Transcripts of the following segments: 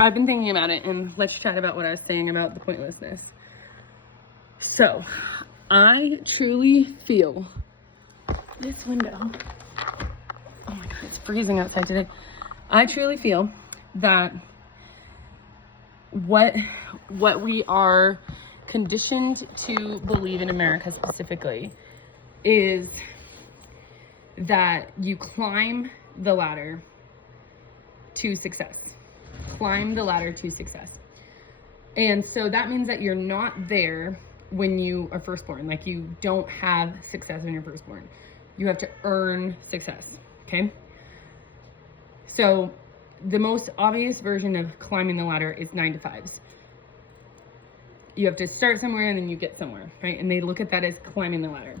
I've been thinking about it, and let's chat about what I was saying about the pointlessness. So, I truly feel this window. Oh my God, it's freezing outside today. I truly feel that what we are conditioned to believe in America specifically is that you climb the ladder to success. Climb the ladder to success. And so that means that you're not there when you are first born. Like, you don't have success when you're first born. You have to earn success, okay? So the most obvious version of climbing the ladder is 9 to 5s. You have to start somewhere and then you get somewhere, right? And they look at that as climbing the ladder.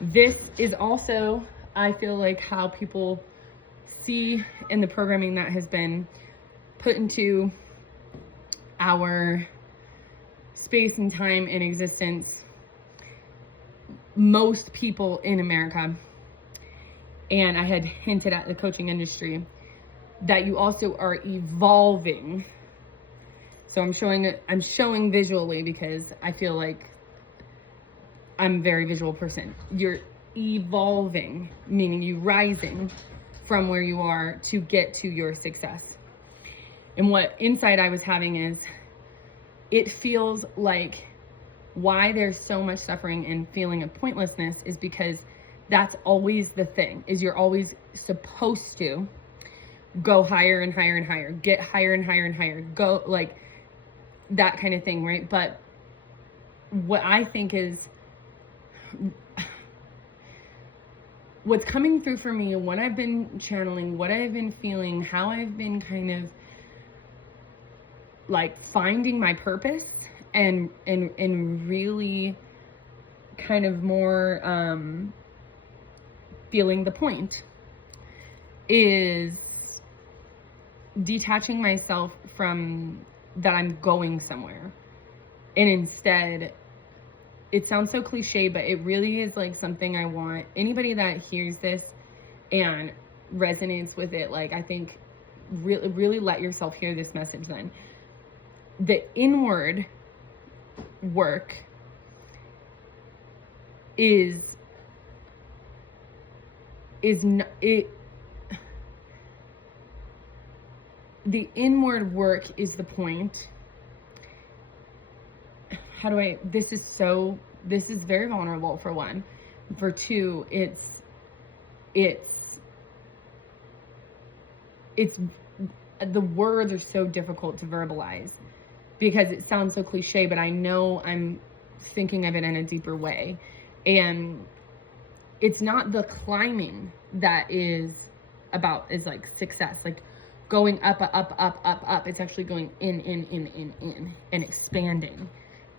This is also, I feel like, how people see in the programming that has been put into our space and time and existence. Most people in America, and I had hinted at the coaching industry, that you also are evolving. So I'm showing visually because I feel like I'm a very visual person. You're evolving, meaning you rising from where you are to get to your success. And what insight I was having is, it feels like why there's so much suffering and feeling of pointlessness is because that's always the thing, is you're always supposed to go higher and higher and higher, get higher and higher and higher, go like that kind of thing, right? But what I think is, what's coming through for me, what I've been channeling, what I've been feeling, how I've been kind of like finding my purpose and really kind of more feeling the point, is detaching myself from that I'm going somewhere. And instead, it sounds so cliche, but it really is like something I want anybody that hears this and resonates with it. Like, I think really let yourself hear this message then. The inward work is not it. The inward work is the point. How do I, this is very vulnerable, for one. For two, it's the words are so difficult to verbalize because it sounds so cliche, but I know I'm thinking of it in a deeper way. And it's not the climbing that is like success, like going up, up. It's actually going in and expanding.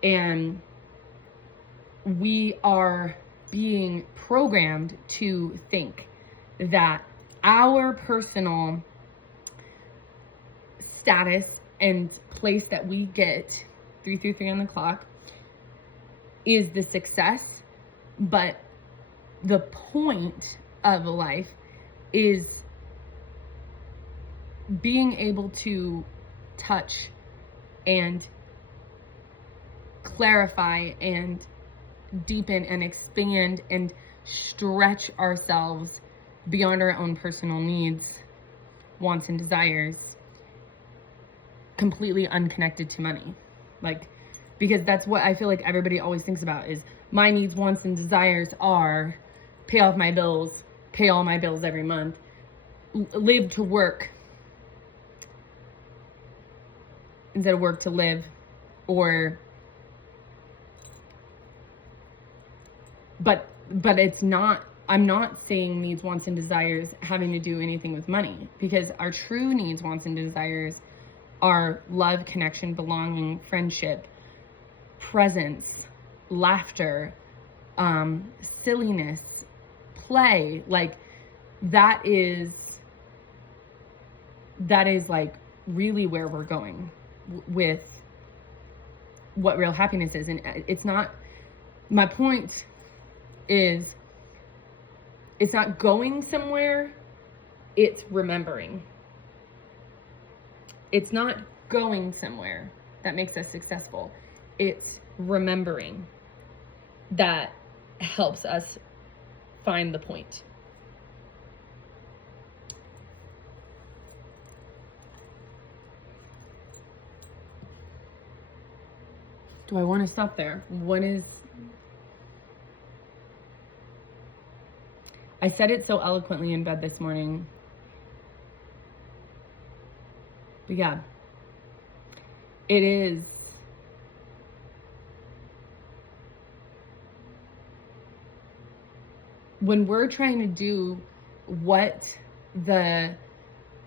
And we are being programmed to think that our personal status and place that we get 3 on the clock is the success, but the point of life is being able to touch and clarify and deepen and expand and stretch ourselves beyond our own personal needs, wants, and desires, completely unconnected to money. Like, because that's what I feel like everybody always thinks about is my needs, wants, and desires are pay off my bills, pay all my bills every month, live to work instead of work to live, or but it's not, I'm not saying needs, wants, and desires having to do anything with money, because our true needs, wants, and desires are love, connection, belonging, friendship, presence, laughter, silliness, play. Like, that is like really where we're going with what real happiness is. And it's not, my point is, it's not going somewhere, it's remembering. It's not going somewhere that makes us successful. It's remembering that helps us find the point. Do I want to stop there? I said it so eloquently in bed this morning. But yeah, it is when we're trying to do what the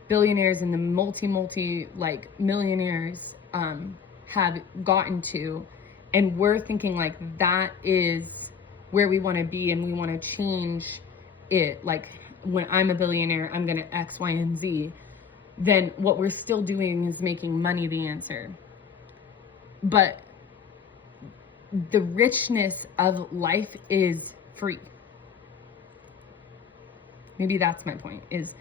billionaires and the multi like millionaires have gotten to, and we're thinking like that is where we want to be and we want to change it, like when I'm a billionaire I'm gonna X, Y, and Z, then what we're still doing is making money the answer. But the richness of life is free. Maybe that's my point, is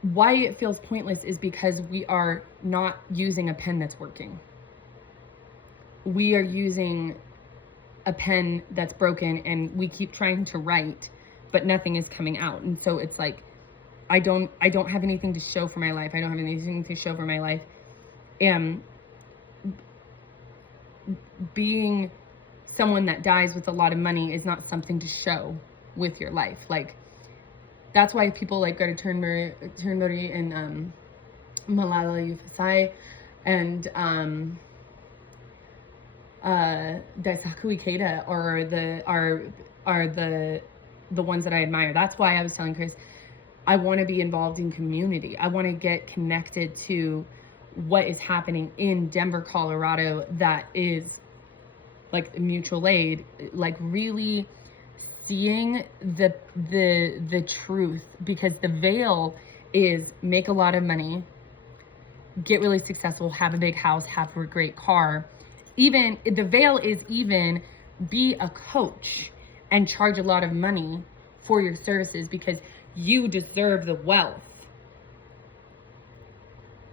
why it feels pointless is because we are not using a pen that's working. We are using a pen that's broken and we keep trying to write, but nothing is coming out. And so it's like, I don't have anything to show for my life. I don't have anything to show for my life. And being someone that dies with a lot of money is not something to show with your life. Like, that's why people like go to Turnberry and Malala Yousafzai and Daisaku Ikeda are the ones that I admire. That's why I was telling Chris, I want to be involved in community. I want to get connected to what is happening in Denver, Colorado, that is like mutual aid, like really seeing the truth, because the veil is make a lot of money, get really successful, have a big house, have a great car. Even the veil is even be a coach and charge a lot of money for your services because you deserve the wealth.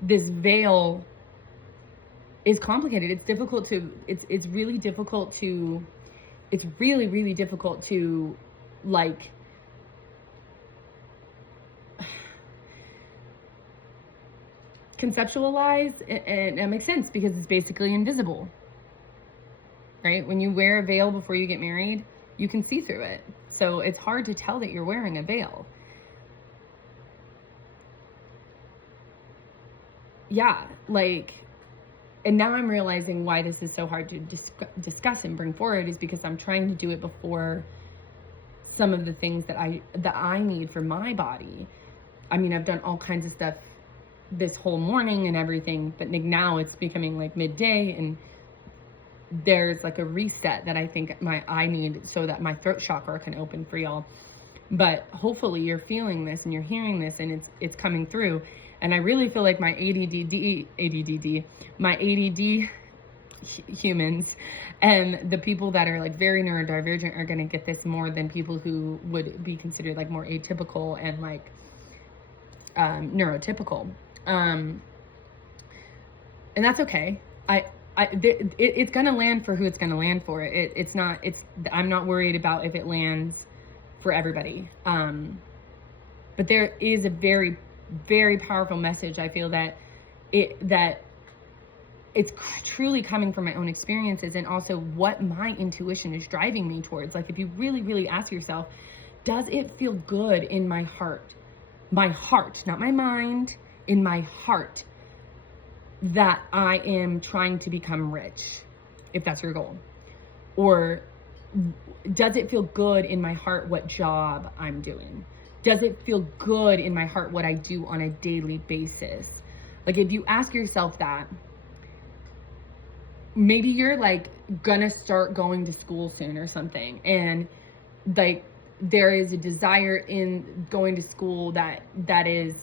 This veil is complicated. It's difficult to, it's really difficult to, it's really, really difficult to like conceptualize, and it makes sense because it's basically invisible, right? When you wear a veil before you get married, you can see through it. So it's hard to tell that you're wearing a veil. Yeah, like, and now I'm realizing why this is so hard to discuss and bring forward is because I'm trying to do it before some of the things that I need for my body. I mean, I've done all kinds of stuff this whole morning and everything, but now it's becoming like midday and there's like a reset that I think I need so that my throat chakra can open for y'all. But hopefully you're feeling this and you're hearing this and it's coming through. And I really feel like my ADD humans and the people that are like very neurodivergent are going to get this more than people who would be considered like more atypical and like neurotypical. And that's okay. It's going to land for who it's going to land for. I'm not worried about if it lands for everybody. But there is a very, very powerful message. I feel that it's truly coming from my own experiences and also what my intuition is driving me towards. Like, if you really, really ask yourself, does it feel good in my heart? My heart, not my mind, in my heart, that I am trying to become rich, if that's your goal? Or does it feel good in my heart what job I'm doing? Does it feel good in my heart what I do on a daily basis? Like, if you ask yourself that, maybe you're like gonna start going to school soon or something, and like there is a desire in going to school that is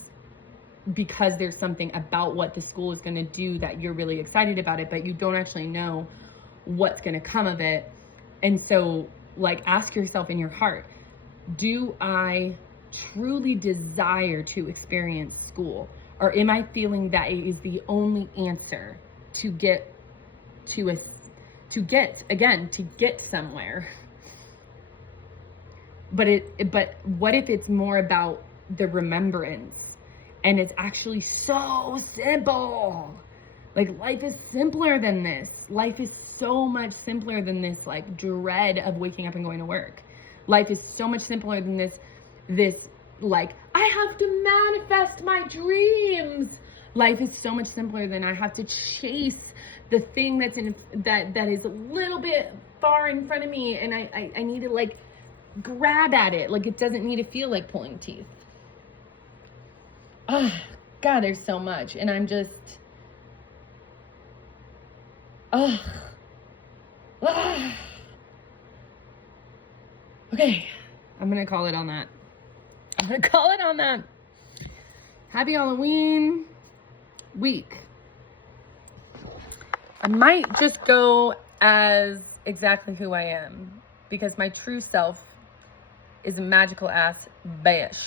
because there's something about what the school is going to do that you're really excited about it, but you don't actually know what's going to come of it. And so like ask yourself in your heart, do I truly desire to experience school? Or am I feeling that it is the only answer to get somewhere? But what if it's more about the remembrance, and it's actually so simple? Like, life is simpler than this. Life is so much simpler than this, like, dread of waking up and going to work. Life is so much simpler than this, like, I have to manifest my dreams. Life is so much simpler than I have to chase the thing that is a little bit far in front of me, and I need to, like, grab at it. Like, it doesn't need to feel like pulling teeth. Oh, God, there's so much. And I'm just... Okay, I'm gonna call it on that. Happy Halloween week. I might just go as exactly who I am, because my true self is a magical ass bitch.